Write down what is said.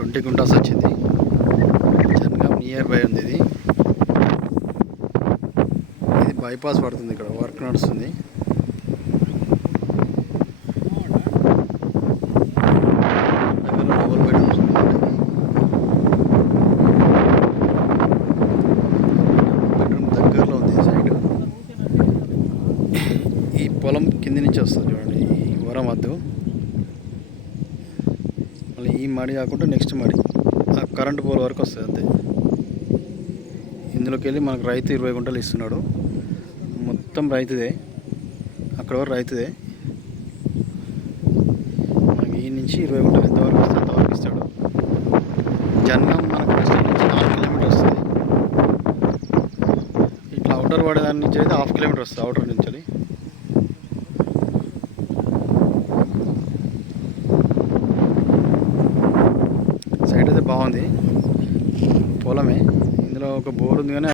20 గుంటాస్ వచ్చింది. Jangaon near by ఉంది. ఇది బైపాస్ పడుతుంది. ఇక్కడ వర్క్ నడుస్తుంది. డబుల్ బెడ్రూమ్స్ బెడ్రూమ్ దగ్గరలో ఉంది. సైడ్ ఈ పొలం కింది నుంచి వస్తుంది చూడండి. ఈ వరం వద్దు, మళ్ళీ ఈ మడి కాకుండా నెక్స్ట్ మడి ఆ కరెంటు పోల్ వరకు వస్తుంది అంతే. ఇందులోకి వెళ్ళి మనకు రైతు 20 గుంటలు ఇస్తున్నాడు. మొత్తం రైతుదే, అక్కడ వరకు రైతుదే. మనకి ఈ నుంచి 20 గుంటలు ఎంతవరకు వస్తే అంతవరకు ఇస్తాడు. జనగాం మనకు స్టేట్ నుంచి 4 కిలోమీటర్ వస్తుంది. ఇట్లా అవుటర్ పడేదాని నుంచి అయితే 1/2 కిలోమీటర్ వస్తుంది. అవుటర్ నుంచి సైడ్ అయితే బాగుంది. పొలమే, ఇందులో ఒక బోర్ ఉంది కానీ